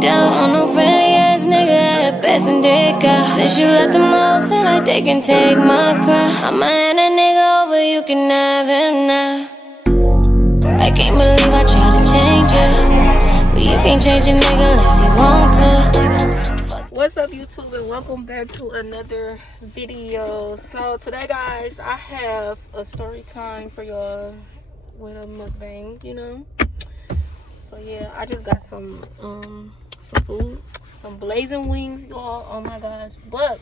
down on no friendly ass nigga at best and dick out. Since you left the most, feel like they can take my crown. I'ma hand that nigga over, you can have him now. I can't believe I tried to change you, but you can't change a nigga unless you want to. What's up, YouTube, and welcome back to another video. So today, guys, I have a story time for y'all with a mukbang, you know. So yeah, I just got some food, some blazing wings, y'all. Oh my gosh. But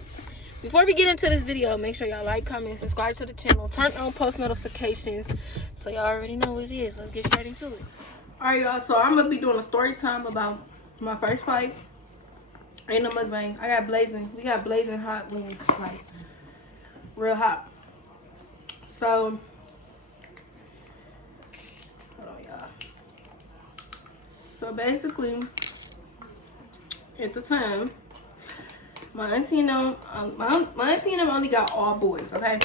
before we get into this video, make sure y'all like, comment, and subscribe to the channel. Turn on post notifications so y'all already know what it is. Let's get straight into it. Alright, y'all, so I'm gonna be doing a story time about my first fight in the mukbang. We got blazing hot wings, like real hot. So hold on, y'all. So basically, at the time, my auntie and them only got all boys, okay?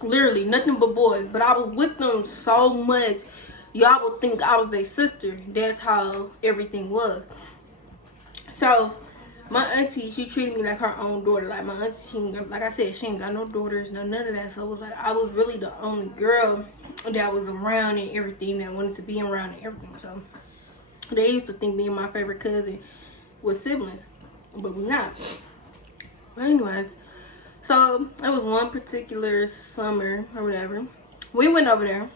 Literally nothing but boys. But I was with them so much, y'all would think I was their sister. That's how everything was. So my auntie, she treated me like her own daughter. Like my auntie, like I said, she ain't got no daughters, none of that. So it was like I was really the only girl that was around and everything, that wanted to be around and everything. So they used to think me and my favorite cousin was siblings, but we're not. But anyways, so it was one particular summer or whatever. We went over there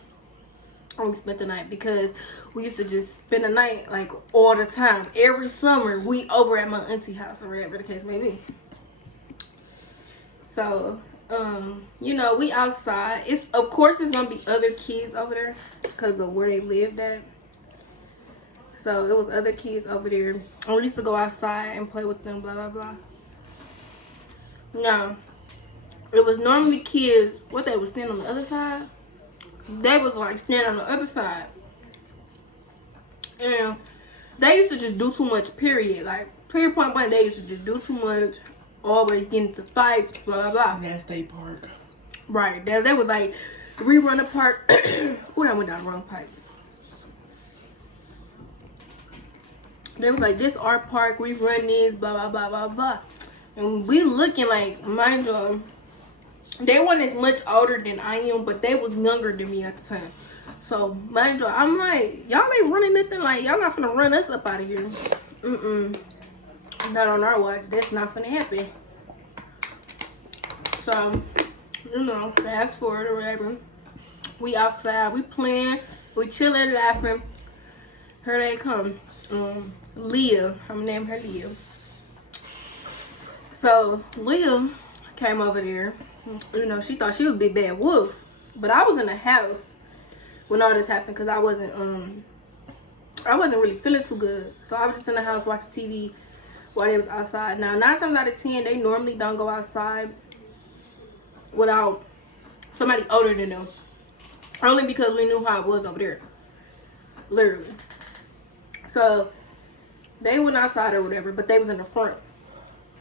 and we spent the night because we used to just spend the night like all the time. Every summer we over at my auntie house or whatever the case may be. So you know, we outside. Of course it's gonna be other kids over there because of where they lived at. So it was other kids over there. And we used to go outside and play with them, blah blah blah. No, it was normally kids. What, they was standing on the other side? They was like standing on the other side, and they used to just do too much, period. Like period, point blank, they used to just do too much, always get into fights, blah blah blah. That state park, right? They was like rerun the park. Ooh, I went down the wrong pipe. They was like, this our park, we run this, blah blah blah blah blah. And we looking like, mind you, they weren't as much older than I am, but they was younger than me at the time. So mind you, I'm like, y'all ain't running nothing. Like, y'all not finna run us up out of here. Not on our watch. That's not finna happen. So, you know, fast forward or whatever. We outside, we playing, we chilling, laughing. Here they come. Leah, I'm gonna name her Leah. So Leah came over there. You know, she thought she was Big Bad Wolf, but I was in the house when all this happened because I wasn't really feeling too good. So I was just in the house watching TV while they was outside. Now 9 times out of 10, they normally don't go outside without somebody older than them, only because we knew how it was over there, literally. So they went outside or whatever, but they was in the front,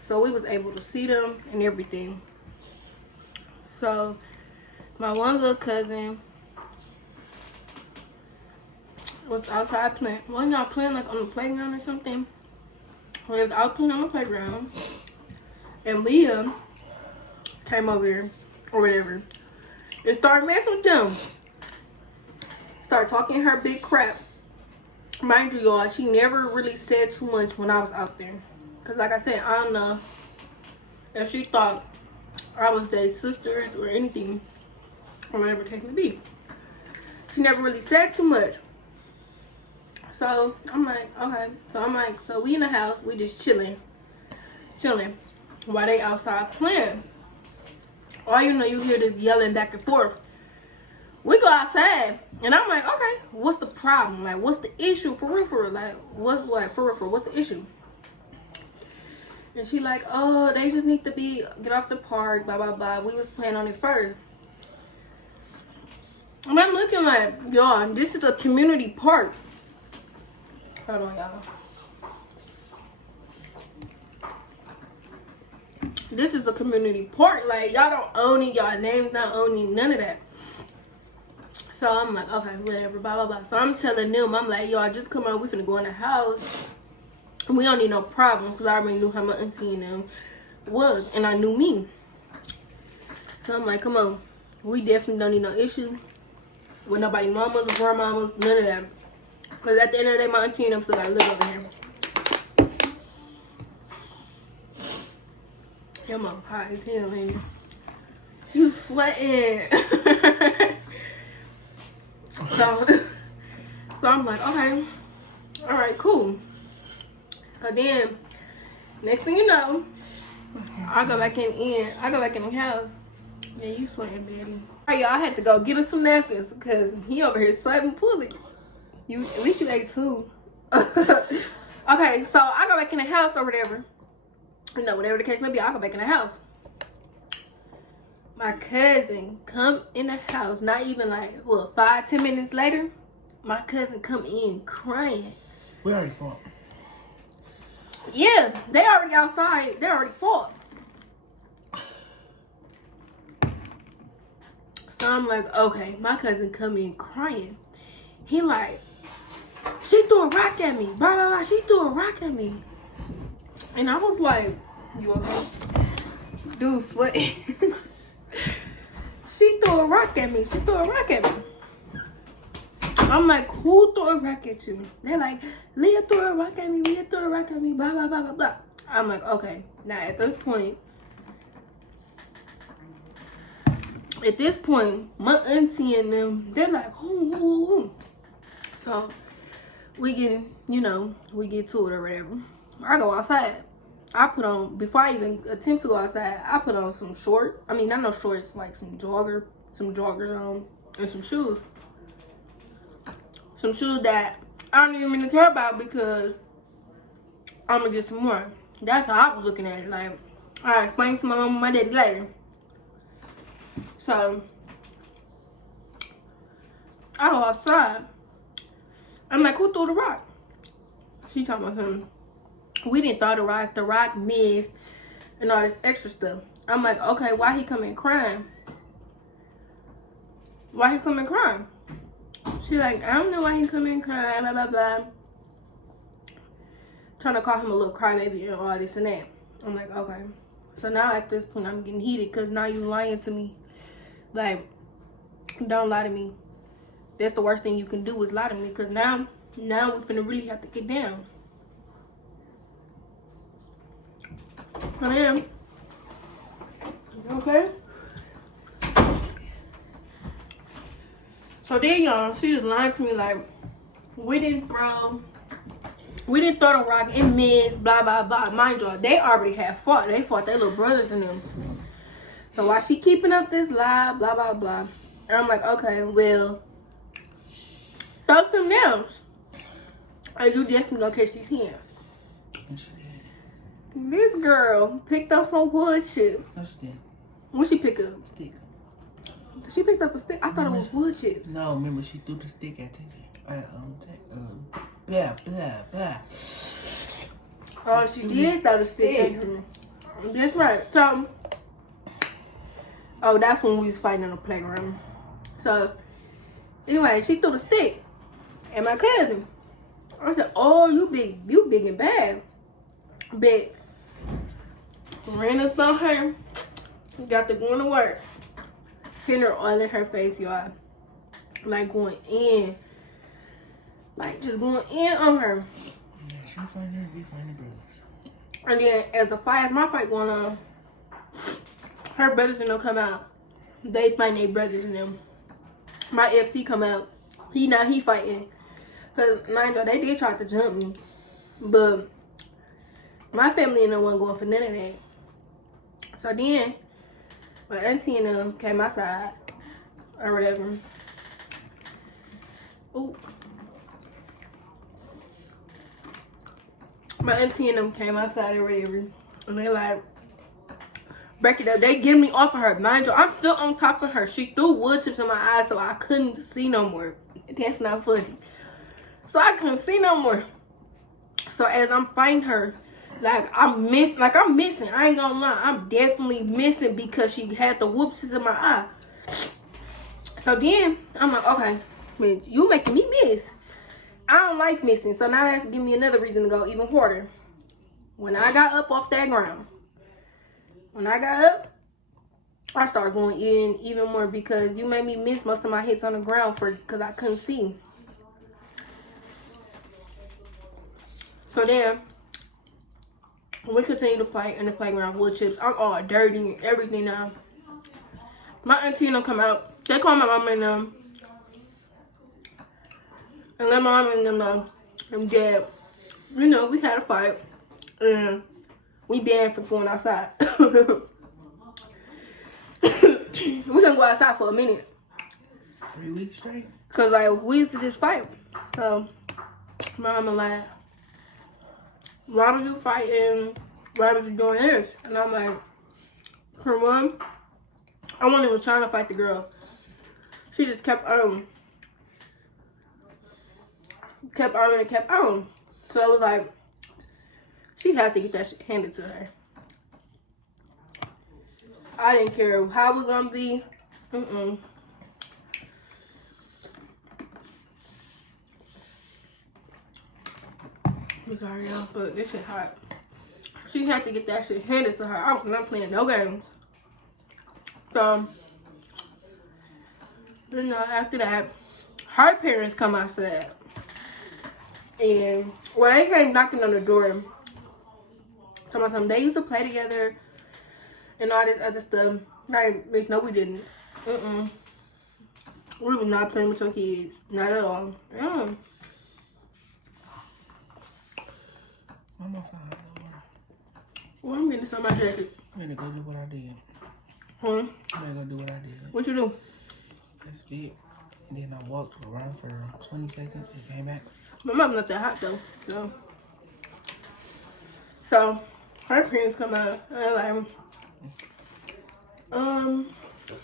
so we was able to see them and everything. So my one little cousin was outside playing. Wasn't y'all playing like on the playground or something? We was out playing on the playground, and Leah came over there or whatever and started messing with them. Started talking her big crap. Mind you, y'all, she never really said too much when I was out there. Because like I said, I don't know if she thought I was their sisters or anything, or whatever the case may be. She never really said too much. So I'm like, okay. So we in the house, we just chilling while they outside playing. All you know, you hear this yelling back and forth. We go outside, and I'm like, okay, what's the problem? Like, what's the issue for real? Like, what's the issue? And she like, oh, they just need to get off the park, blah, blah, blah. We was playing on it first. And I'm looking like, y'all, this is a community park. Hold on, y'all. This is a community park. Like, y'all don't own it. Y'all names not owning none of that. So I'm like, okay, whatever, blah, blah, blah. So I'm telling them, I'm like, y'all, just come on, we finna go in the house We don't need no problems because I already knew how my auntie and them was, and I knew me. So I'm like, come on, we definitely don't need no issues with nobody mamas or grandmamas, none of that. Because at the end of the day, my auntie and them still gotta live over here. Your mom hot as hell, ain't you sweating? so I'm like, okay, all right, cool. So then, next thing you know, I go back in the house. Yeah, you sweating, baby. All right, y'all, I had to go get us some napkins because he over here sweating pulling. At least you ate two. Okay, so I go back in the house or whatever. You know, whatever the case may be, I go back in the house. My cousin come in the house, not even like, what, 5-10 minutes later, my cousin come in crying. We already fought. Yeah, they already outside. They already fought. So I'm like, okay, my cousin come in crying. He like, she threw a rock at me. Blah, blah, blah. She threw a rock at me. And I was like, you okay? Dude, sweating. She threw a rock at me. She threw a rock at me. I'm like, who threw a rock at you? They're like, Leah threw a rock at me. Leah threw a rock at me. Blah, blah, blah, blah, blah. I'm like, okay. Now, at this point, my auntie and them, they're like, who? So, we get to it or whatever. I go outside. I put on, before I even attempt to go outside, I put on some shorts. I mean, not no shorts, like some joggers on, and some shoes. Some shoes that I don't even really care about because I'm gonna get some more. That's how I was looking at it. Like, I explained to my mom and my daddy later. So, I go outside. I'm like, who threw the rock? She talking about him. We didn't throw the rock missed, and all this extra stuff. I'm like, okay, why he coming crying? Why he coming crying? She like, I don't know why he coming crying, blah, blah, blah. Trying to call him a little crybaby and all this and that. I'm like, okay. So now at this point, I'm getting heated because now you lying to me. Like, don't lie to me. That's the worst thing you can do is lie to me because now we finna really have to get down. So then, okay. So then, y'all, she just lied to me like, we didn't throw the rock, it missed, blah, blah, blah. Mind y'all, they already had fought. They fought their little brothers and them. So while she keeping up this lie, blah, blah, blah. And I'm like, okay, well, throw some nails. Or you definitely gonna catch these hands. This girl picked up some wood chips. What she pick up? Stick. She picked up a stick. I thought it was wood chips. No, remember she threw the stick at blah, blah, blah. Oh, she did throw the stick at her. That's right. So, oh, that's when we was fighting on the playground. So, anyway, she threw the stick at my cousin. I said, oh, you big and bad. But ran up on her, got to going to work. Hitting her all in her face, y'all. Like going in. Like just going in on her. Yeah, she fighting, we fighting brothers. And then as my fight going on, her brothers and them come out. They fighting their brothers and them. My FC come out. He fighting. Cause mind you, they did try to jump me. But my family and them wasn't going for none of that. So then my auntie and them came outside or whatever. Ooh. My auntie and them came outside or whatever. And they like, break it up. They get me off of her. Mind you, I'm still on top of her. She threw wood chips in my eyes so I couldn't see no more. That's not funny. So I couldn't see no more. So as I'm fighting her, I'm missing. I ain't gonna lie. I'm definitely missing because she had the whoops in my eye. So then, I'm like, okay, bitch, you making me miss. I don't like missing. So now that's giving me another reason to go even harder. When I got up off that ground, I started going in even more because you made me miss most of my hits on the ground because I couldn't see. So then, we continue to fight in the playground wood chips. I'm all dirty and everything now. My auntie and them come out. They call my mom and them. And let my mom and them know I'm dead. You know, we had a fight. And we banned from going outside. We couldn't go outside for a minute. 3 weeks straight? Because, like, we used to just fight. So, my mama like, why was you fighting? Why was you doing this? And I'm like, for one, I wasn't even trying to fight the girl. She just kept on. Kept on. So it was like, she had to get that shit handed to her. I didn't care how it was gonna be. I'm sorry, y'all, but this shit hot. She had to get that shit handed to her. I was not playing no games. So, you know, after that, her parents come outside. And when they came knocking on the door, talking about something, they used to play together and all this other stuff. Like, bitch, no, we didn't. We were not playing with your kids. Not at all. Yeah. I'm outside. Well, I'm getting some of my jacket. I'm gonna go do what I did. I'm gonna go do what I did. What you do? That's it. And then I walked around for 20 seconds and came back. My mom's not that hot though. So her parents come out and like,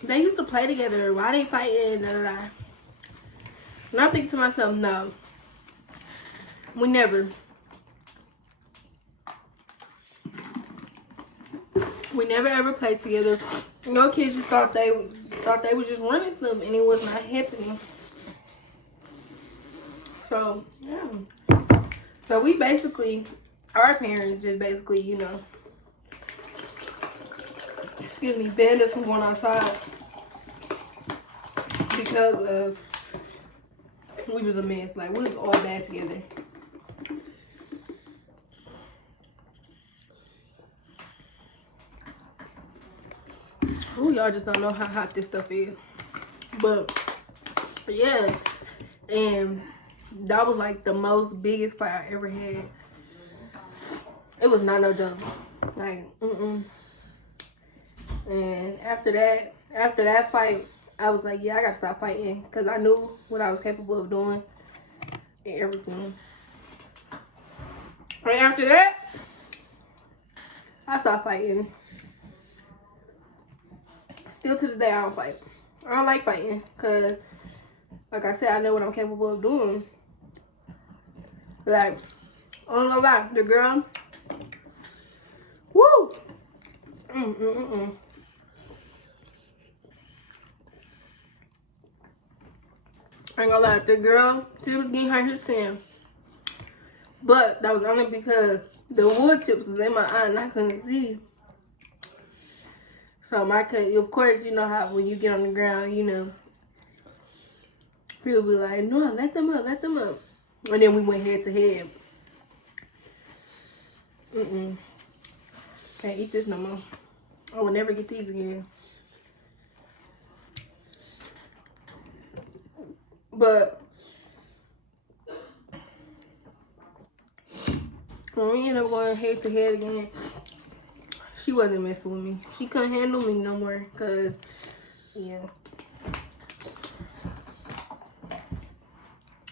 they used to play together. Why they fighting? Da, da, da. And I'm thinking to myself, no, we never ever played together. No kids just thought they was just running stuff and it was not happening. So yeah. So we basically, our parents just basically, you know, excuse me, banned us from going outside because of we was a mess. Like, we was all bad together. Ooh, y'all just don't know how hot this stuff is. But yeah, and that was like the most biggest fight I ever had. It was not no joke. Like, And after that fight, I was like, yeah, I gotta stop fighting because I knew what I was capable of doing and everything. And after that, I stopped fighting. Still to this day, I don't fight. I don't like fighting because, like I said, I know what I'm capable of doing. Like, I don't know why. The girl, woo! I ain't gonna lie. The girl, she was getting her sin. But that was only because the wood chips was in my eye and I couldn't see. So my cut, of course, you know how when you get on the ground, you know, people be like, no, let them up. And then we went head to head. Can't eat this no more. I will never get these again. But when we ended up going head to head again, she wasn't messing with me. She couldn't handle me no more, cause yeah,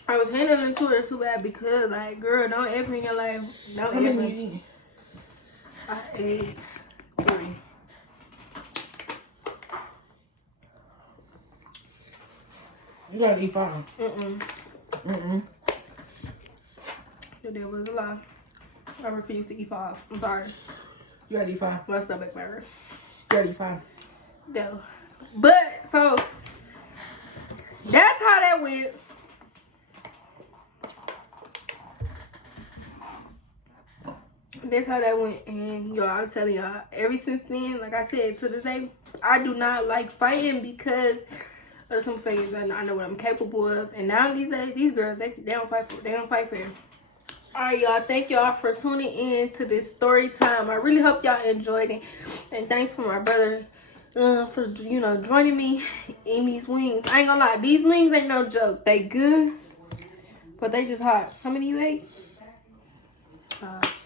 I was handling to her too bad because, like, girl, don't ever in your life, don't ever. I ate 3. You gotta eat 5. That was a lie. I refuse to eat 5. I'm sorry. You gotta eat 5. My stomach burger. You gotta eat 5. No. But, so, that's how that went. that's how that went. And y'all, I'm telling y'all, ever since then, like I said, to this day, I do not like fighting because of some things. I know what I'm capable of. And now these days, these girls, they don't fight fair. Alright, y'all, thank y'all for tuning in to this story time. I really hope y'all enjoyed it. And thanks for my brother for, you know, joining me in these wings. I ain't gonna lie, these wings ain't no joke. They good, but they just hot. How many you ate?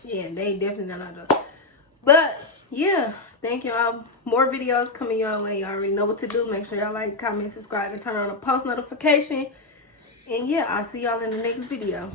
Yeah, they definitely not no joke. But yeah, thank y'all. More videos coming your way. Y'all already know what to do. Make sure y'all like, comment, subscribe, and turn on the post notification. And yeah, I'll see y'all in the next video.